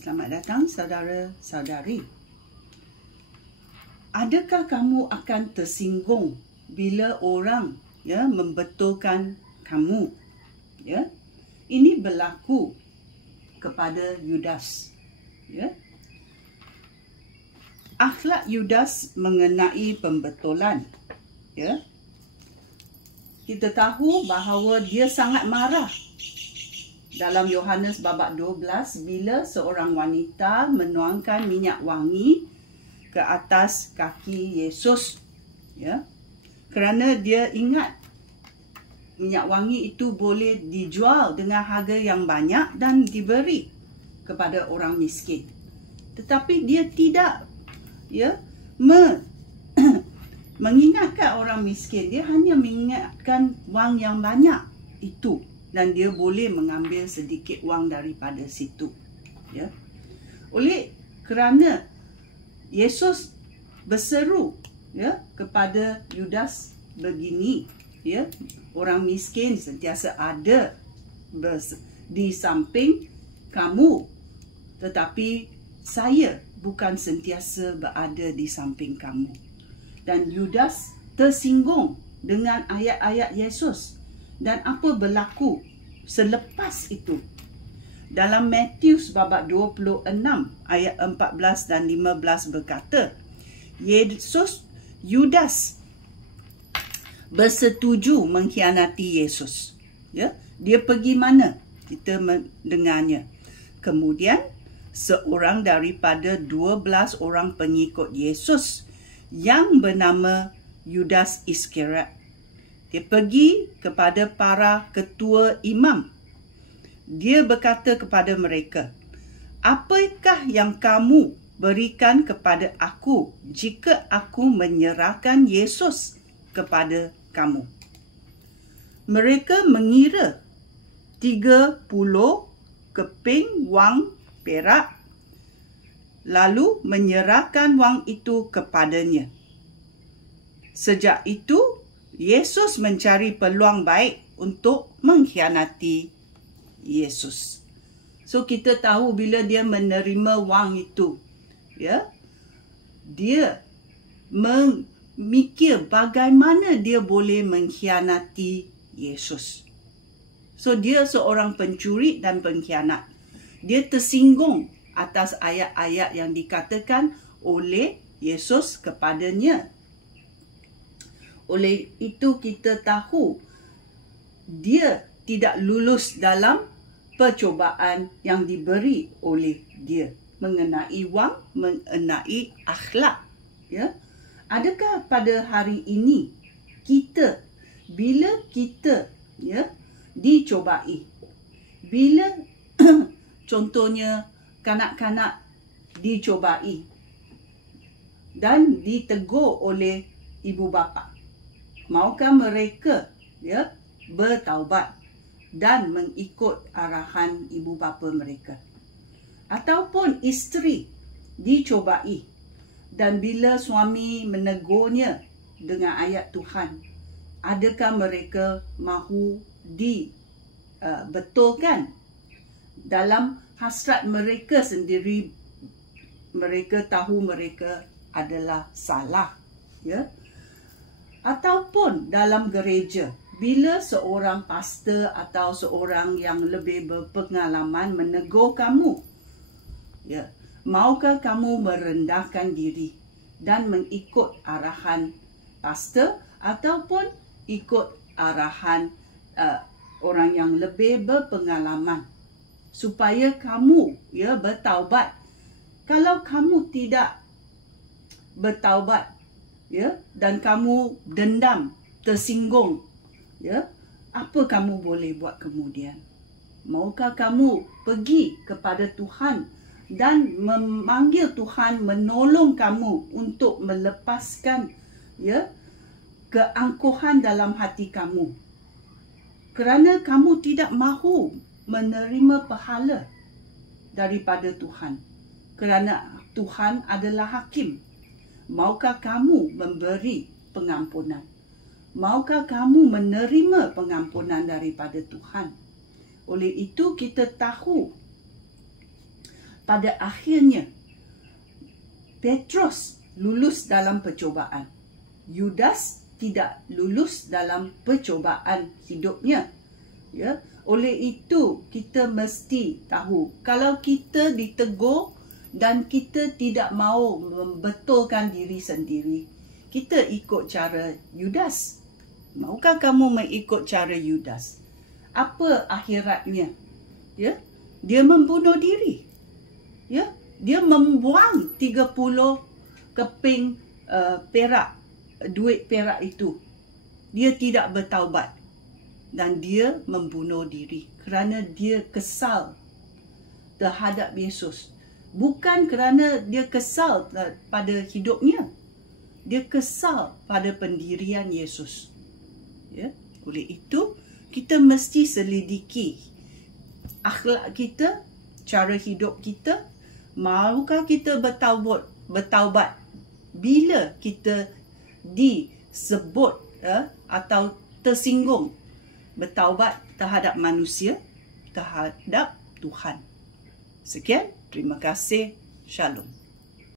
Selamat datang saudara-saudari. Adakah kamu akan tersinggung bila orang membetulkan kamu? Ini berlaku kepada Yudas. Akhlak Yudas mengenai pembetulan. Kita tahu bahawa dia sangat marah dalam Yohanes babak 12 bila seorang wanita menuangkan minyak wangi ke atas kaki Yesus. Kerana dia ingat minyak wangi itu boleh dijual dengan harga yang banyak dan diberi kepada orang miskin. Tetapi dia tidak mengingatkan orang miskin. Dia hanya mengingatkan wang yang banyak itu. Dan dia boleh mengambil sedikit wang daripada situ. Oleh kerana Yesus berseru kepada Yudas begini, orang miskin sentiasa ada di samping kamu, tetapi saya bukan sentiasa berada di samping kamu. Dan Yudas tersinggung dengan ayat-ayat Yesus. Dan apa berlaku selepas itu? Dalam Matius babak 26 ayat 14 dan 15 berkata, Yudas bersetuju mengkhianati Yesus. Dia pergi mana? Kita mendengarnya. Kemudian seorang daripada 12 orang pengikut Yesus yang bernama Yudas Iskariot, dia pergi kepada para ketua imam. Dia berkata kepada mereka, apakah yang kamu berikan kepada aku jika aku menyerahkan Yesus kepada kamu? Mereka mengira 30 keping wang perak, lalu menyerahkan wang itu kepadanya. Sejak itu, Yesus mencari peluang baik untuk mengkhianati Yesus. So kita tahu bila dia menerima wang itu, dia memikir bagaimana dia boleh mengkhianati Yesus. So dia seorang pencuri dan pengkhianat. Dia tersinggung atas ayat-ayat yang dikatakan oleh Yesus kepadanya. Oleh itu kita tahu dia tidak lulus dalam percubaan yang diberi oleh dia mengenai wang, mengenai akhlak. Adakah pada hari ini kita, bila kita dicobai, bila contohnya kanak-kanak dicobai dan ditegur oleh ibu bapa, maukah mereka bertaubat dan mengikut arahan ibu bapa mereka? Ataupun isteri dicobai dan bila suami menegurnya dengan ayat Tuhan, adakah mereka mahu dibetulkan dalam hasrat mereka sendiri? Mereka tahu mereka adalah salah. Ataupun dalam gereja, bila seorang pastor atau seorang yang lebih berpengalaman menegur kamu, maukah kamu merendahkan diri dan mengikut arahan pastor ataupun ikut arahan orang yang lebih berpengalaman supaya kamu bertaubat? Kalau kamu tidak bertaubat, dan kamu dendam, tersinggung, apa kamu boleh buat kemudian? Maukah kamu pergi kepada Tuhan dan memanggil Tuhan menolong kamu untuk melepaskan keangkuhan dalam hati kamu? Kerana kamu tidak mahu menerima pahala daripada Tuhan. Kerana Tuhan adalah hakim. Maukah kamu memberi pengampunan? Maukah kamu menerima pengampunan daripada Tuhan? Oleh itu kita tahu pada akhirnya Petrus lulus dalam percubaan. Yudas tidak lulus dalam percubaan hidupnya. Ya, oleh itu kita mesti tahu, kalau kita ditegur dan kita tidak mahu membetulkan diri sendiri, kita ikut cara Yudas. Maukah kamu mengikut cara Yudas? Apa akhiratnya? Ya, dia membunuh diri. Ya, dia membuang 30 keping perak, duit perak itu. Dia tidak bertaubat dan dia membunuh diri kerana dia kesal terhadap Yesus. Bukan kerana dia kesal pada hidupnya. Dia kesal pada pendirian Yesus. Ya, oleh itu kita mesti selidiki akhlak kita, cara hidup kita. Maukah kita bertaubat bila kita disebut atau tersinggung? Bertaubat terhadap manusia, terhadap Tuhan. Sekian, terima kasih. Shalom.